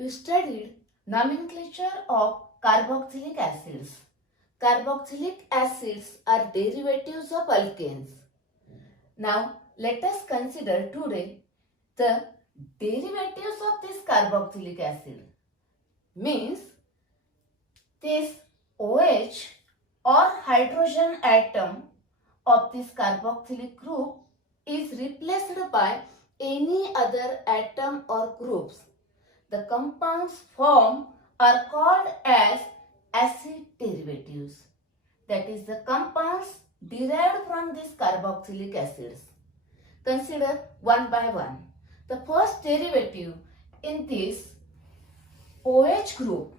you studied nomenclature of carboxylic acids. Carboxylic acids are derivatives of alkanes. Now, let us consider today the derivatives of this carboxylic acid. Means this OH or hydrogen atom of this carboxylic group is replaced by any other atom or groups. The compounds formed are called as acid derivatives. That is, the compounds derived from these carboxylic acids. Consider one by one. The first derivative in this OH group,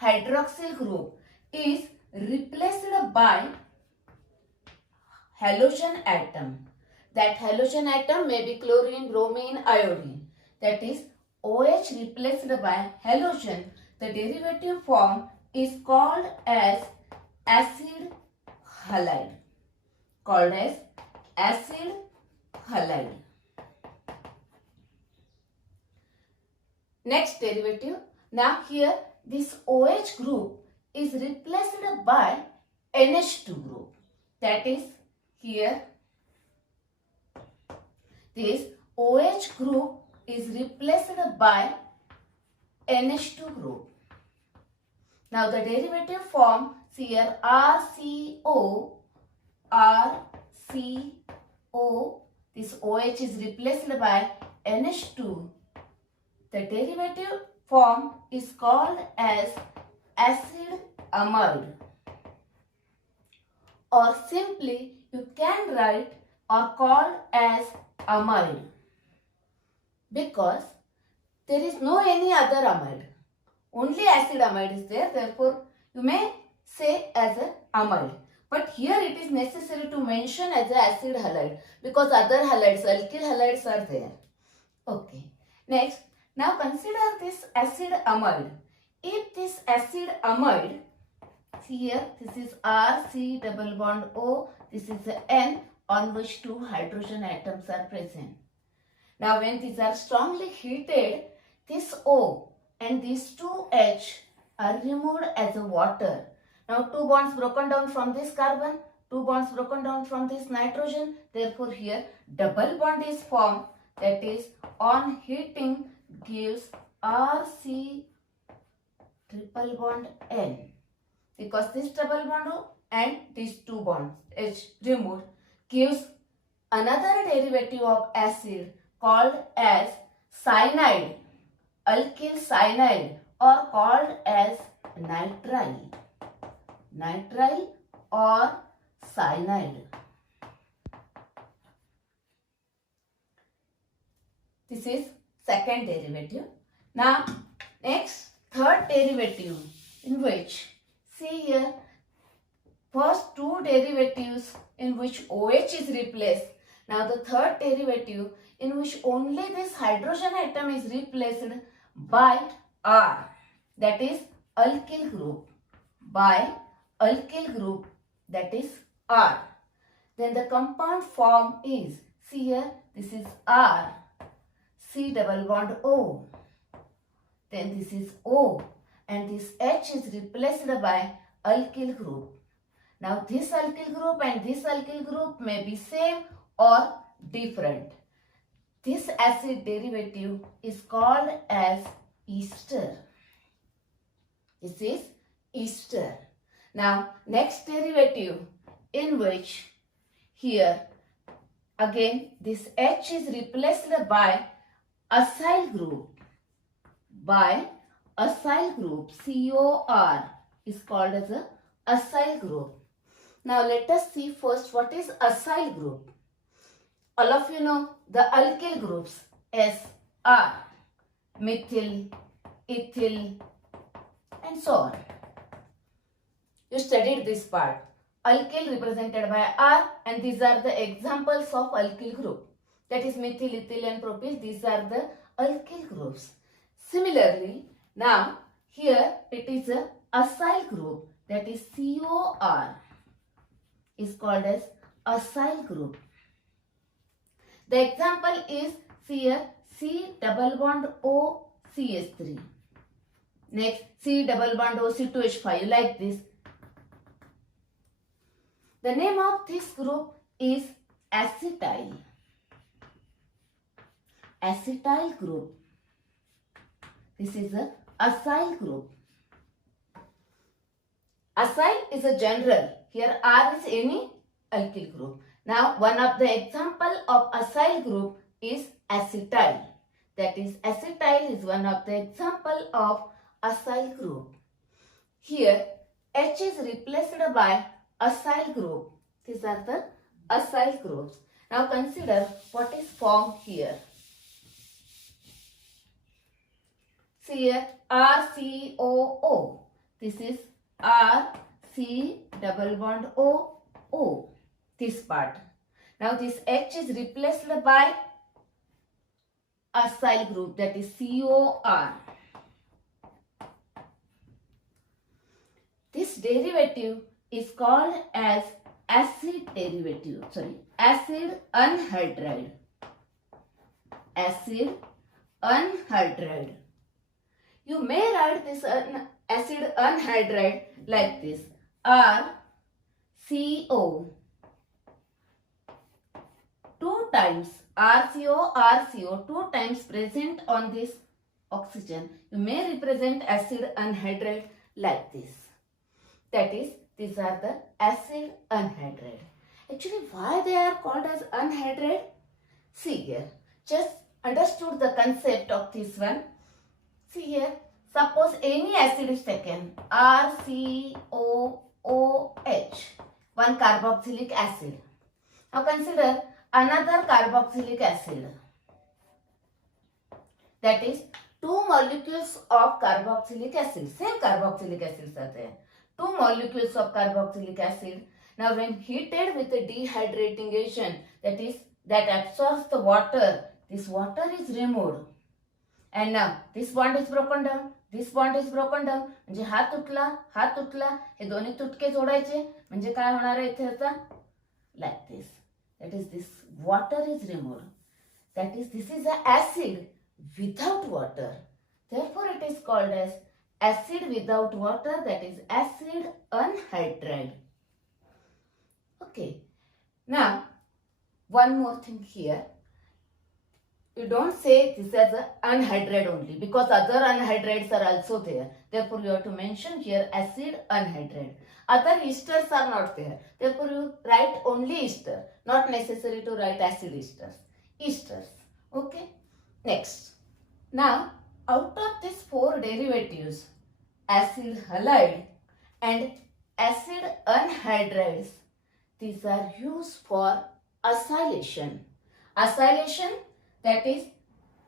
hydroxyl group, is replaced by halogen atom. That halogen atom may be chlorine, bromine, iodine. That is, OH replaced by halogen. The derivative form is called as acid halide. Next derivative. Now here this OH group is replaced by NH2 group. That is, here this OH group is replaced by NH2 group. Now the derivative form here RCO. This OH is replaced by NH2. The derivative form is called as acid amide. Or simply you can write or call as amide, because there is no any other amide. Only acid amide is there. Therefore, you may say as a amide. But here it is necessary to mention as a acid halide, because other halides, alkyl halides are there. Okay. Next, now consider this acid amide. If this acid amide, see here, this is R, C double bond O, this is the N on which two hydrogen atoms are present. Now when these are strongly heated, this O and these two H are removed as a water. Now two bonds broken down from this carbon, two bonds broken down from this nitrogen. Therefore here double bond is formed. That is, on heating gives RC triple bond N. Because this double bond O and these two bonds H removed gives another derivative of acid called as cyanide, alkyl cyanide, or called as nitrile or cyanide. This is second derivative. Now next, third derivative, in which, see here, first two derivatives in which OH is replaced. Now the third derivative in which only this hydrogen atom is replaced by R, that is alkyl group, by alkyl group, that is R. Then the compound form is, see here, this is R, C double bond O, then this is O, and this H is replaced by alkyl group. Now this alkyl group and this alkyl group may be same or different. This acid derivative is called as ester. This is ester. Now next derivative, in which here again this H is replaced by acyl group, COR is called as a acyl group. Now let us see first what is acyl group. All of you know the alkyl groups SR, methyl, ethyl, and so on. You studied this part. Alkyl represented by R, and these are the examples of alkyl group. That is methyl, ethyl, and propyl. These are the alkyl groups. Similarly, now here it is a acyl group, that is COR, is called as acyl group. The example is See here, C double bond O CH3. Next, C double bond O C2H5, like this. The name of this group is acetyl. Acetyl group. This is a acyl group. Acyl is a general. Here R is any alkyl group. Now one of the example of acyl group is acetyl. That is, acetyl is one of the example of acyl group. Here H is replaced by acyl group. These are the acyl groups. Now consider what is formed here. See here, RCOO. This is R C double bond O O. This part. Now this H is replaced by acyl group, that is COR. This derivative is called as acid derivative. Acid anhydride. Acid anhydride. You may write this acid anhydride like this. RCO. 2 times RCO 2 times present on this oxygen. You may represent acid anhydride like this. That is, these are the acid anhydride. Actually, why they are called as anhydride? See here, just understood the concept of this one. See here, suppose any acid is taken, RCOOH, one carboxylic acid. Now consider another carboxylic acid. That is, 2 molecules of carboxylic acid. Same carboxylic acids are there. 2 molecules of carboxylic acid. Now when heated with a dehydrating agent, that is, that absorbs the water, this water is removed. And now this bond is broken down. This bond is broken down. म्हणजे हा तुटला, हे दोन्ही तुटके जोडायचे. म्हणजे काय होणार आहे इथे आता? Like this. That is, this water is removed. That is, this is an acid without water. Therefore, it is called as acid without water, that is acid anhydride. Okay. Now, one more thing here. You don't say this as an anhydride only, because other anhydrides are also there. Therefore, you have to mention here acid anhydride. Other esters are not there. Therefore, you write only ester. Not necessary to write acid esters. Esters. Okay. Next. Now, out of these 4 derivatives, acyl halide and acid anhydrides, these are used for acylation. Acylation, that is,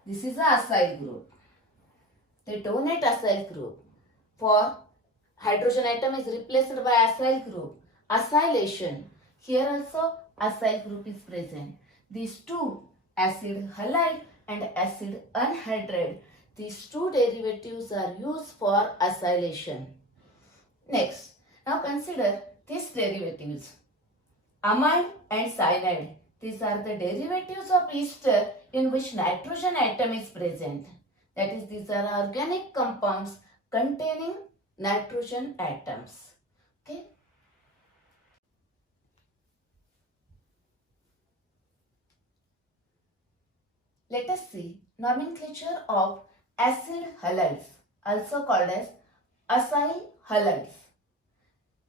this is a acyl group. They donate acyl group. For hydrogen atom is replaced by acyl group. Acylation. Here also acyl group is present. These 2, acid halide and acid anhydride, these 2 derivatives are used for acylation. Next, now consider these derivatives. Amide and cyanide. These are the derivatives of ester in which nitrogen atom is present. That is, these are organic compounds containing nitrogen atoms. Okay. Let us see nomenclature of acid halides, also called as acyl halides.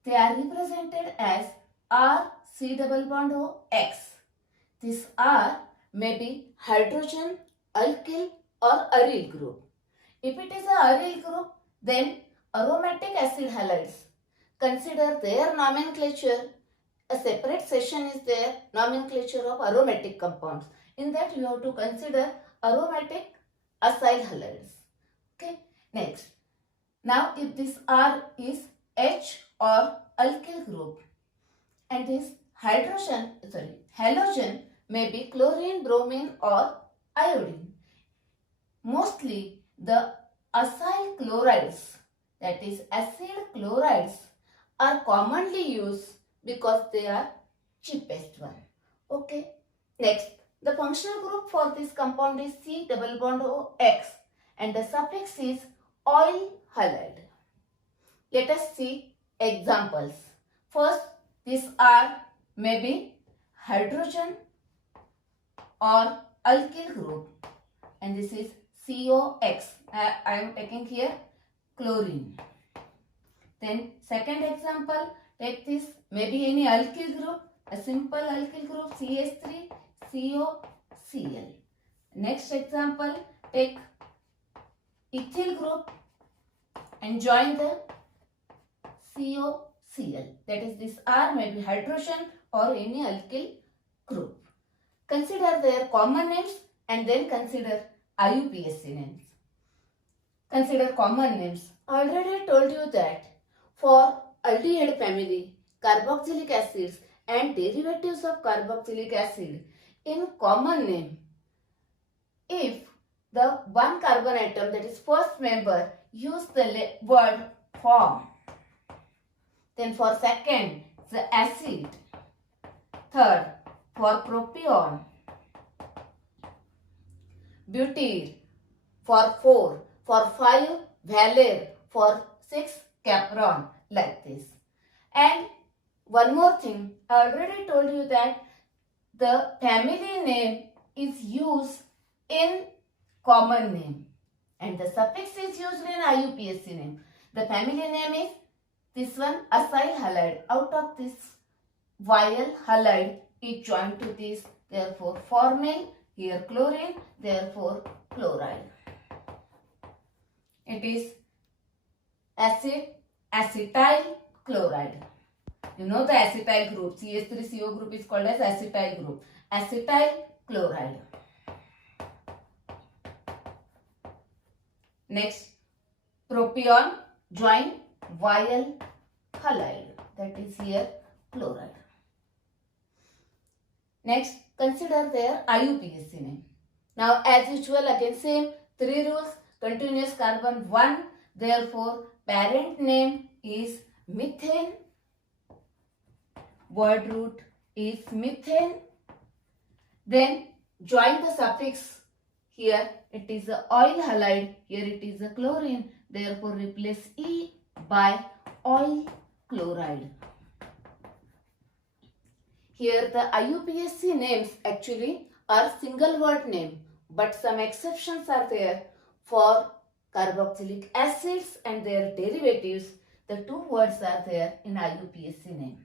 They are represented as RC+O+X. This R may be hydrogen, alkyl or aryl group. If it is a aryl group, then aromatic acid halides. Consider their nomenclature. A separate session is there, nomenclature of aromatic compounds. In that you have to consider aromatic acyl halides. Okay. Next. Now if this R is H or alkyl group and this halogen may be chlorine, bromine or iodine. Mostly the acyl chlorides, that is acid chlorides, are commonly used because they are cheapest one. Okay. Next, The functional group for this compound is C double bond OX and the suffix is oil halide. Let us see examples. First, these are maybe hydrogen or alkyl group and this is COX. I am taking here chlorine. Then second example, take this maybe any alkyl group, a simple alkyl group CH3 COCl. Next example, take ethyl group and join the COCl. That is, these are maybe hydrogen or any alkyl group. Consider their common names and then consider IUPAC names. Consider common names. I already told you that for aldehyde family, carboxylic acids and derivatives of carboxylic acid in common name, if the one carbon atom, that is first member, use the word form, then for second the acid, third for propion, butyl, for 4, for 5 valer, for 6 capron, like this. And one more thing, I already told you that the family name is used in common name and the suffix is used in IUPAC name. The family name is this one, acyl halide. Out of this vial halide is joined to this, therefore forming, here chlorine, therefore chloride. It is acetyl chloride. You know the acetyl group, CH3CO group is called as acetyl group. Acetyl chloride. Next, propion join vial halide, that is here chloride. Next, consider their IUPAC name. Now as usual again same 3 rules. Continuous carbon 1, therefore parent name is methane, word root is methane, then join the suffix, here it is a oil halide, here it is a chlorine, therefore replace E by oil chloride. Here the IUPAC names actually are single word name, but some exceptions are there. For carboxylic acids and their derivatives, the 2 words are there in IUPAC name.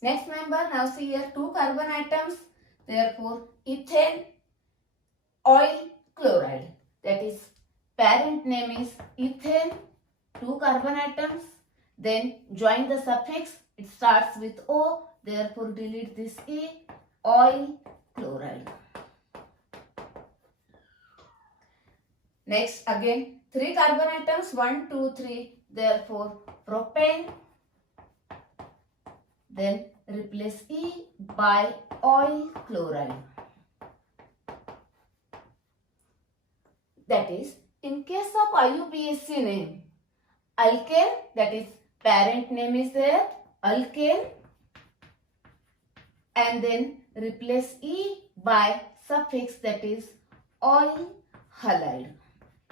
Next member, now see here 2 carbon atoms, therefore ethane, oil chloride, that is parent name is ethane, 2 carbon atoms, then join the suffix, it starts with O, therefore delete this E, oil chloride. Next again 3 carbon atoms, 1, 2, 3, therefore propane, then replace E by oil chloride. That is, in case of IUPAC name, alkane, that is parent name is there, alkane, and then replace E by suffix, that is oil halide.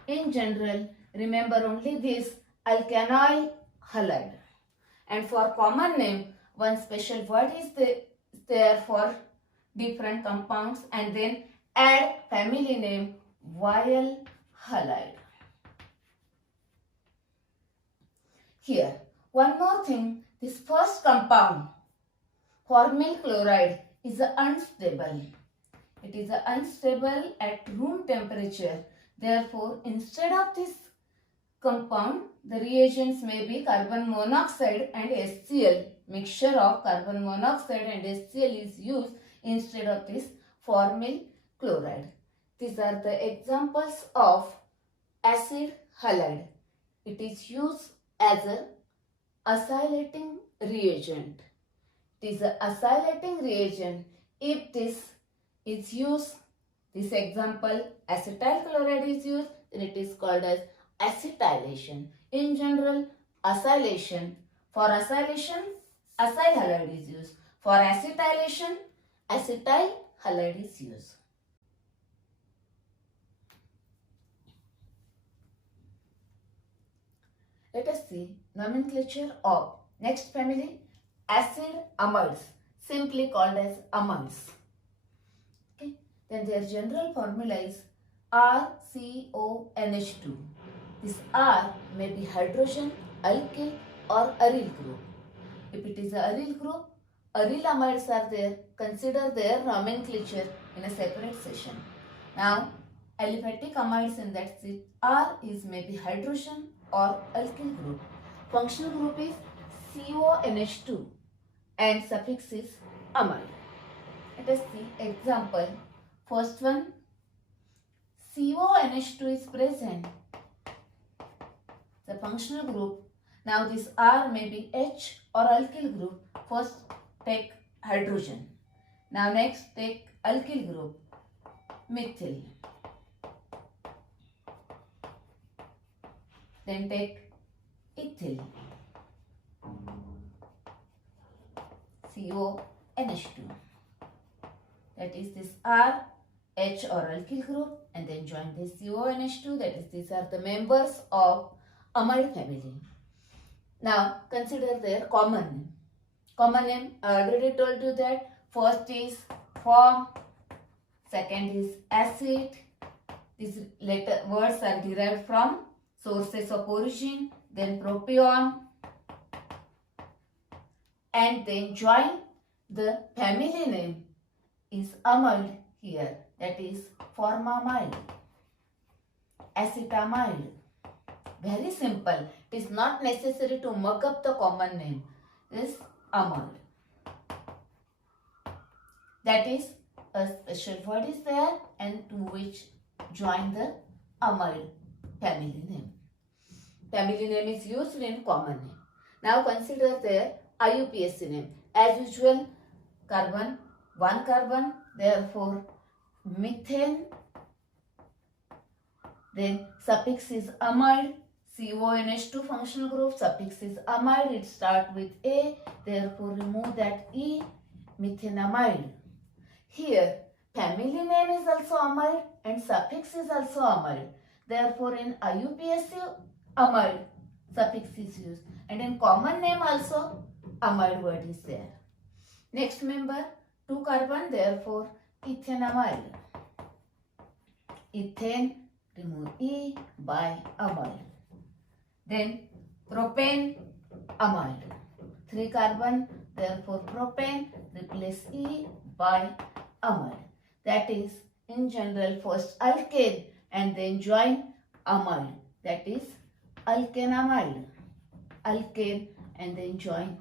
In general, remember only this alkanyl halide. And for common name, one special word is there for different compounds and then add family name vial halide. Here, one more thing, this first compound, formyl chloride, is unstable. It is unstable at room temperature. Therefore, instead of this compound, the reagents may be carbon monoxide and HCl. Mixture of carbon monoxide and HCl is used instead of this formyl chloride. These are the examples of acid halide. It is used as a acylating reagent. It is a acylating reagent. If this is used, this example acetyl chloride is used, then it is called as acetylation. In general, acylation. For acylation, acyl halide is used. For acetylation, acetyl halide is used. Let us see nomenclature of next family, acid amides, simply called as amides. Okay. Then their general formula is RCONH2. This R may be hydrogen, alkyl or aryl group. If it is a aryl group, aryl amides are there. Consider their nomenclature in a separate session. Now, aliphatic amides in that set R is maybe hydrogen or alkyl group. Functional group is CONH2 and suffix is amide. Let us see example. First one, CONH2 is present. The functional group. Now this R may be H or alkyl group. First take hydrogen. Now next take alkyl group, methyl. Then take ethyl, CONH2. That is this R, H or alkyl group, and then join this CONH2. That is, these are the members of amide family. Now consider their common name. Common name, I already told you that first is form, second is acid. These words are derived from sources of origin, then propion, and then join the family name is amide here, that is formamide, acetamide. Very simple. It is not necessary to mug up the common name. This amide. That is a special word is there and to which join the amide family name. Family name is used in common name. Now consider their IUPAC name. As usual, carbon, one carbon, therefore methane. Then suffix is amide. CONH2 functional group, suffix is amide. It starts with A, therefore remove that E, methanamide. Here, family name is also amide and suffix is also amide. Therefore, in IUPAC, amide suffix is used. And in common name also, amide word is there. Next member, 2 carbon, therefore ethanamide. Ethane, remove E by amide. Then propane, amide. 3 carbon, therefore propane, replace E by amide. That is, in general, first alkane and then join amide. That is alkanamide. Alkane and then join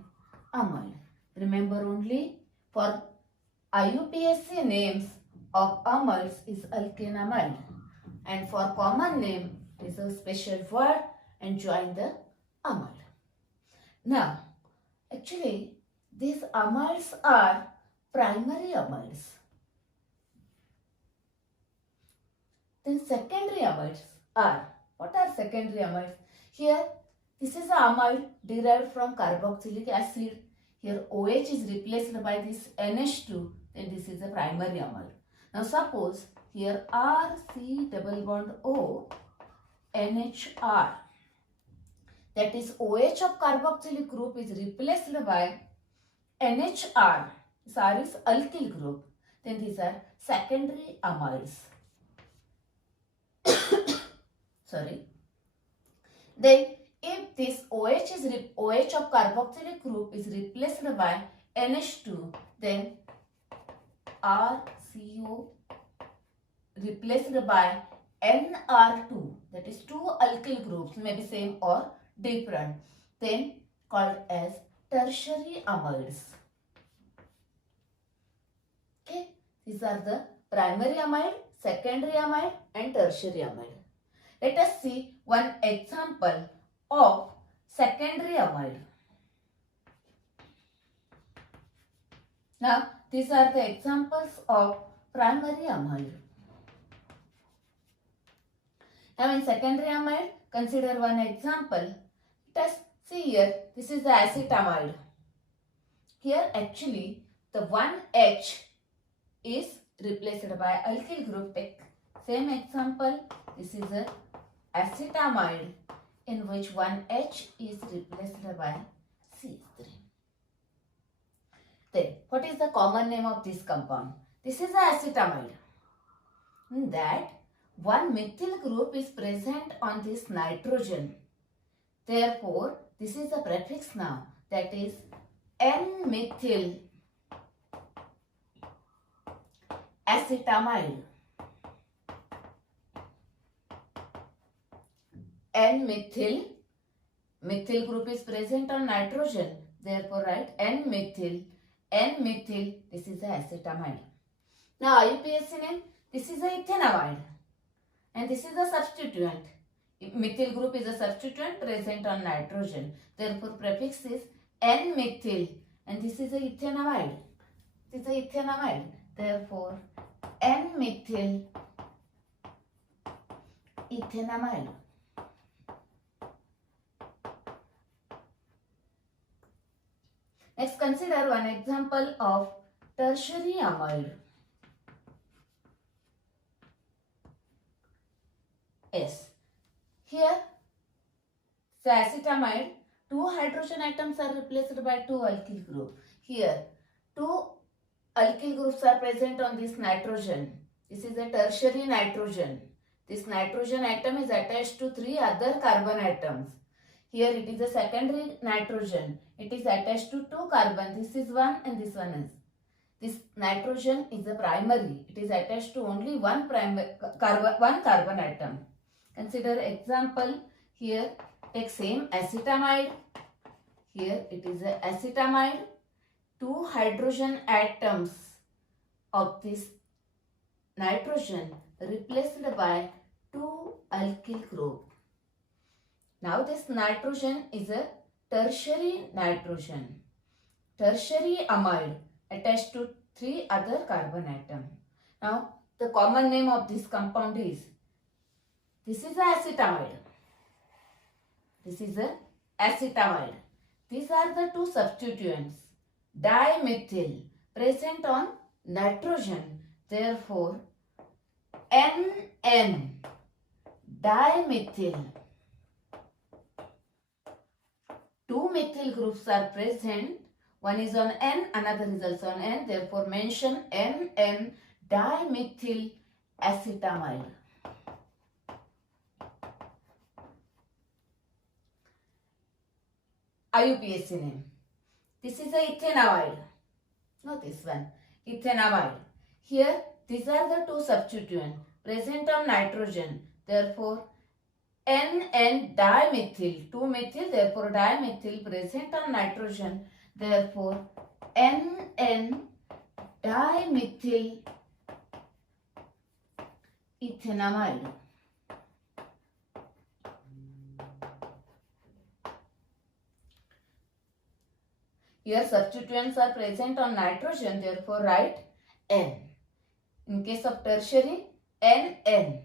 amide. Remember only for IUPAC names of amides is alkanamide. And for common name is a special word and join the amide. Now, actually, these amides are primary amides. Then secondary amides are, what are secondary amides? Here, this is an amide derived from carboxylic acid. Here OH is replaced by this NH2, then this is a primary amide. Now suppose here RC double bond O NHR. That is OH of carboxylic group is replaced by NHR. This R is alkyl group. Then these are secondary amides. Sorry. Then if this OH of carboxylic group is replaced by NH2, then RCO replaced by NR2, that is 2 alkyl groups, may be same or different, then called as tertiary amides. Okay, these are the primary amide, secondary amide and tertiary amide. Let us see one example of secondary amide. Now, these are the examples of primary amide. Now, in secondary amide, consider one example. Let us see here, this is the acetamide. Here, actually, the one H is replaced by alkyl group. Take same example, this is a acetamide. in which one H is replaced by CH3. Then, what is the common name of this compound? This is the acetamide. In that, one methyl group is present on this nitrogen. Therefore, this is the prefix now, that is N-methylacetamide. N-methyl, methyl group is present on nitrogen. Therefore, write N-methyl, this is the acetamide. Now, IUPAC name, this is the ethanamide and this is the substituent. Methyl group is a substituent present on nitrogen. Therefore, prefix is N-methyl and this is the ethanamide. This is the ethanamide. Therefore, N-methyl ethanamide. Next, consider one example of tertiary amide. Yes. Here, the acetamide, 2 hydrogen atoms are replaced by 2 alkyl groups. Here, 2 alkyl groups are present on this nitrogen. This is a tertiary nitrogen. This nitrogen atom is attached to 3 other carbon atoms. Here it is a secondary nitrogen. It is attached to 2 carbon. This is one and this one is. This nitrogen is a primary. It is attached to only one carbon atom. Consider example. Here take same acetamide. Here it is a acetamide. 2 hydrogen atoms of this nitrogen replaced by 2 alkyl group. Now this nitrogen is a tertiary nitrogen. Tertiary amide attached to 3 other carbon atoms. Now the common name of this compound is, this is a acetamide. This is a acetamide. These are the 2 substituents. Dimethyl present on nitrogen. Therefore, NN dimethyl. 2 methyl groups are present. One is on N, another is also on N. Therefore, mention NN dimethyl acetamide. IUPAC name. This is a ethanamide. Not this one. Ethanamide. Here, these are the 2 substituents present on nitrogen. Therefore, NN dimethyl. 2 methyl, therefore dimethyl present on nitrogen. Therefore, NN dimethyl ethanamide. Here substituents are present on nitrogen, therefore write N. In case of tertiary, NN.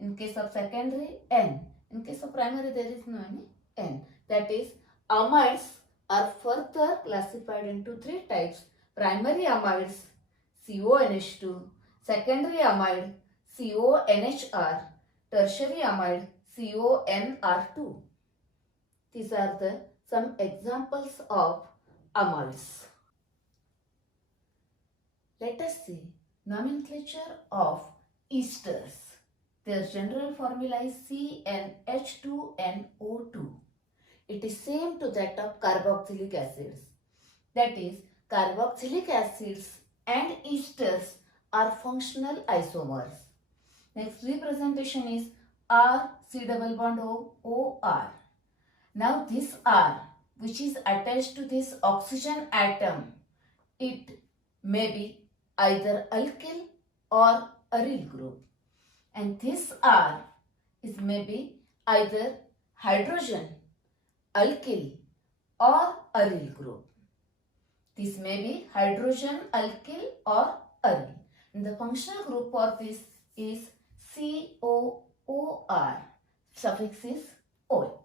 In case of secondary, N. In case of primary, there is no any N. That is, amides are further classified into 3 types. Primary amides, CONH2. Secondary amide, CONHR. Tertiary amide, CONR2. These are the some examples of amides. Let us see nomenclature of esters. Their general formula is CnH2nO2. It is same to that of carboxylic acids. That is, carboxylic acids and esters are functional isomers. Next representation is R C double bond O O R. Now this R, which is attached to this oxygen atom, it may be either alkyl or aryl group. And this R is maybe either hydrogen, alkyl or aryl group. This may be hydrogen, alkyl or aryl. And the functional group for this is COOR. Suffix is OAT.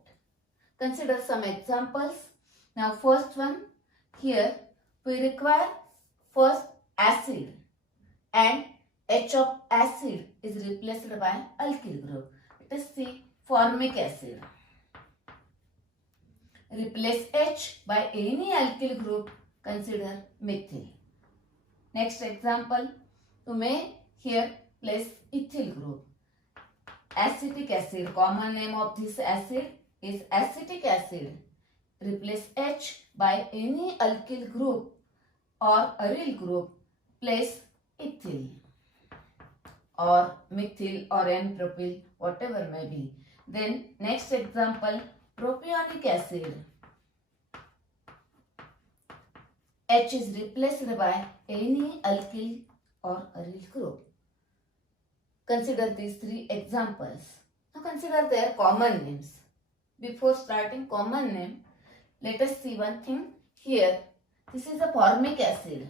Consider some examples. Now first one, here we require first acid and H of acid is replaced by alkyl group. Let us see formic acid. replace H by any alkyl group, consider methyl. Next example, you may here place ethyl group. Acetic acid, common name of this acid is acetic acid. Replace H by any alkyl group or aryl group, place ethyl or methyl or N-propyl, whatever may be. Then next example, propionic acid. H is replaced by any alkyl or aryl group. Consider these three examples. Now consider their common names. Before starting common name, let us see one thing. Here, this is a formic acid.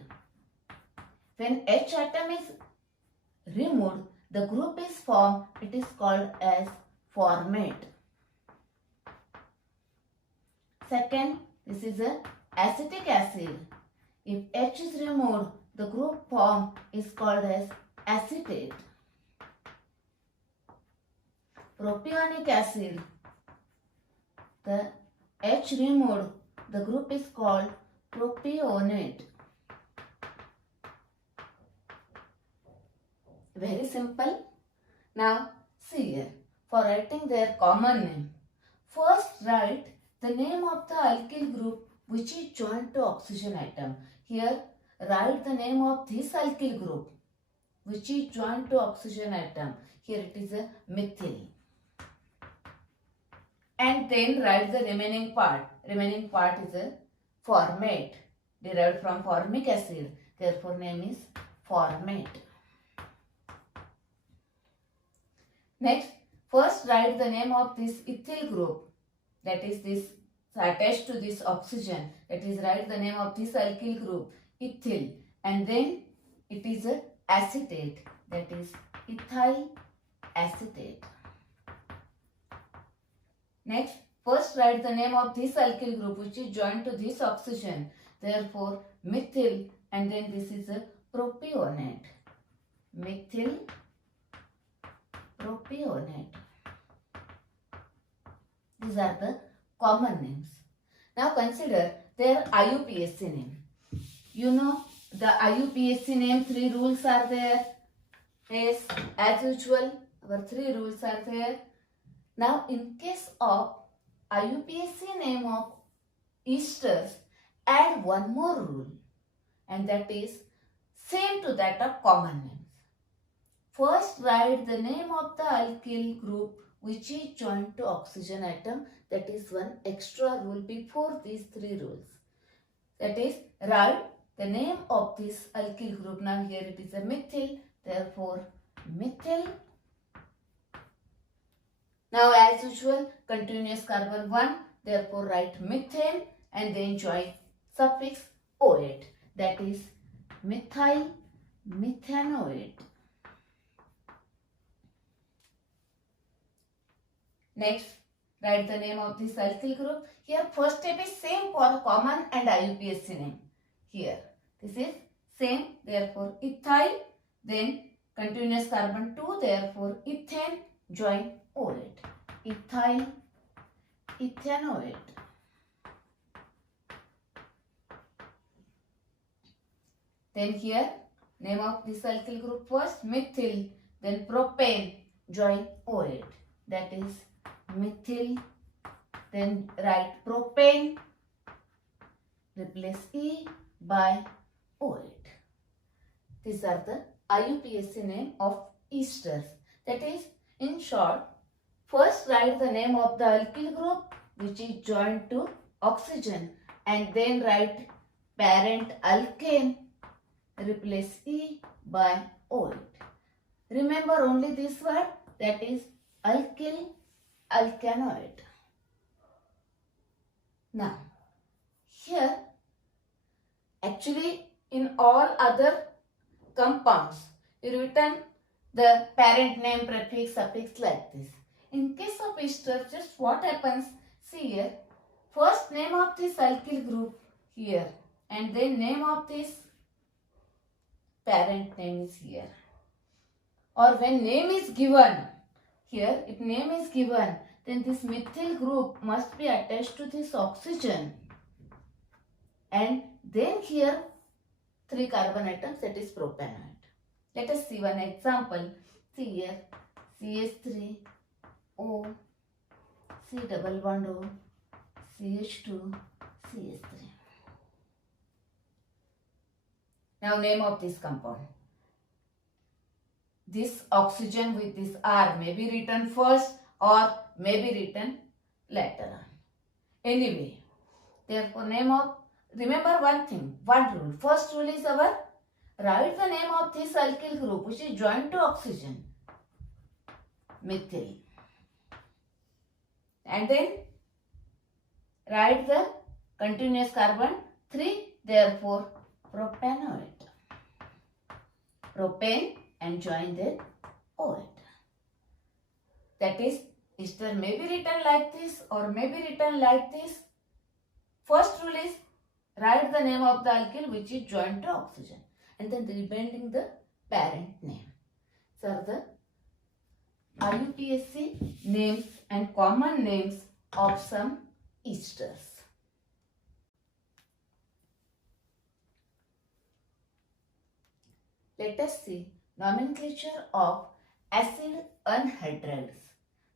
When H atom is removed, the group is formed. It is called as formate. Second, this is a acetic acid. If H is removed, the group formed is called as acetate. Propionic acid. The H removed, the group is called propionate. Very simple. Now see here, for writing their common name, first write the name of the alkyl group which is joined to oxygen atom. Here write the name of this alkyl group which is joined to oxygen atom. Here it is a methyl. And then write the remaining part. Remaining part is a formate derived from formic acid. Therefore name is formate. Next, first write the name of this ethyl group, that is this attached to this oxygen. That is, write the name of this alkyl group, ethyl, and then it is a acetate, that is ethyl acetate. Next, first write the name of this alkyl group which is joined to this oxygen. Therefore methyl, and then this is a propionate. Methyl propionate. These are the common names. Now consider their IUPAC name. You know the IUPAC name, three rules are there. Yes, as usual, our three rules are there. Now in case of IUPAC name of esters, add one more rule, and that is same to that of common names. First write the name of the alkyl group which is joined to oxygen atom. That is one extra rule before these three rules. That is, write the name of this alkyl group. Now here it is a methyl, therefore methyl. Now as usual, continuous carbon 1, therefore write methane and then join suffix oate, that is methyl methanoate. Next, write the name of this alkyl group. Here first step is same for common and IUPAC name. Here this is same, therefore ethyl, then continuous carbon 2, therefore ethane, join oate, ethyl ethanoate. Then here name of this alkyl group first methyl, then propane, join oate, that is methyl, then write propane, replace E by oate. These are the IUPAC name of esters. That is, in short, first write the name of the alkyl group which is joined to oxygen, and then write parent alkane, replace E by oate. Remember only this word, that is alkyl alkanoate. Now, here actually in all other compounds you written the parent name, prefix, suffix like this. In case of esters, just what happens, see here, first name of this alkyl group here, and then name of this parent name is here. Or when name is given, here if name is given, then this methyl group must be attached to this oxygen, and then here 3 carbon atoms, that is propanoate. Let us see one example. See here, CH3O, C double bond O, CH2, CH3. Now name of this compound. This oxygen with this R may be written first or may be written later on. Anyway, therefore name of, remember one thing, one rule. First rule is our, write the name of this alkyl group which is joined to oxygen, methyl. And then write the continuous carbon 3, therefore propanoate. Propane and join the OAT. That is, ester may be written like this or may be written like this. First rule is, write the name of the alkyl which is joined to oxygen and then remaining the parent name. These are the IUPAC names and common names of some esters. Let us see nomenclature of acid anhydrides.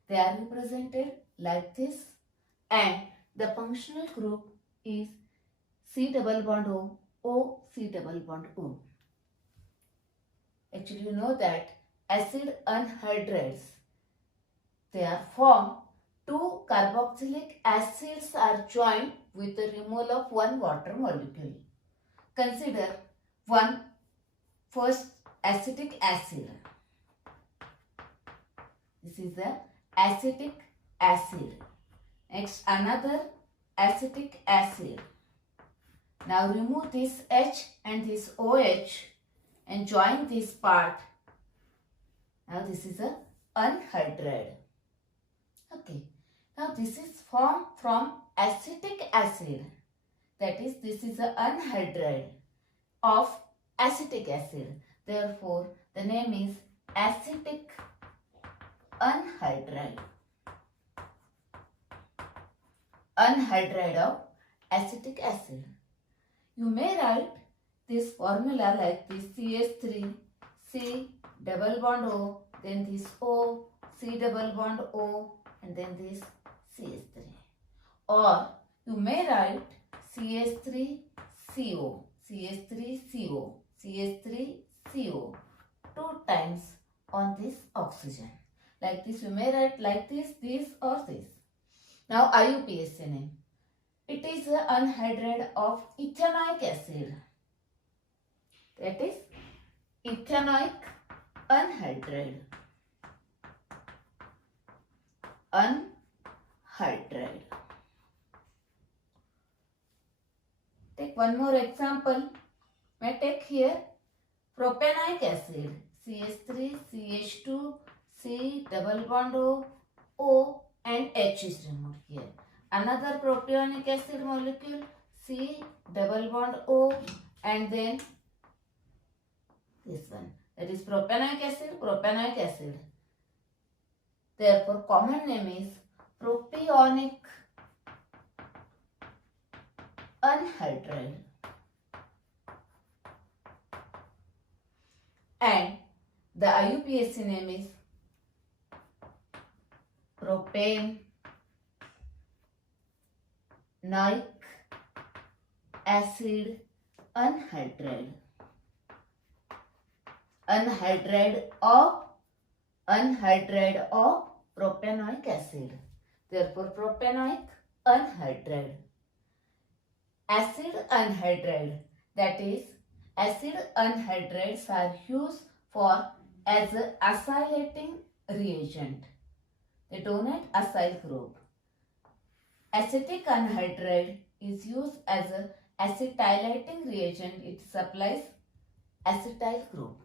They are represented like this, and the functional group is C double bond O, O, C double bond O. Actually, you know that acid anhydrides, they are formed, 2 carboxylic acids are joined with the removal of 1 water molecule. Consider one first acetic acid. This is the acetic acid. Next another acetic acid. Now remove this H and this OH and join this part. Now this is a anhydride. Okay. Now this is formed from acetic acid. That is, this is a anhydride of acetic acid. Therefore, the name is acetic anhydride. Anhydride of acetic acid. You may write this formula like this: CH3, C double bond O, then this O, C double bond O, and then this CH3. Or you may write CH3CO, CH3CO, CH3CO 2 times on this oxygen. Like this, you may write like this or this. Now IUPAC name. It is an anhydride of ethanoic acid. That is ethanoic anhydride. Anhydride. Take one more example. May take here propanoic acid, CH3, CH2, C double bond O, O and H is removed here. Another propionic acid molecule, C double bond O, and then this one, that is propanoic acid. Therefore common name is propionic anhydride. And the IUPAC name is propanoic acid anhydride. Anhydride of propanoic acid. Therefore propanoic anhydride. Acid anhydride, that is, acid anhydrides are used for as a acylating reagent. They donate acyl group. Acetic anhydride is used as a acetylating reagent. It supplies acetyl group.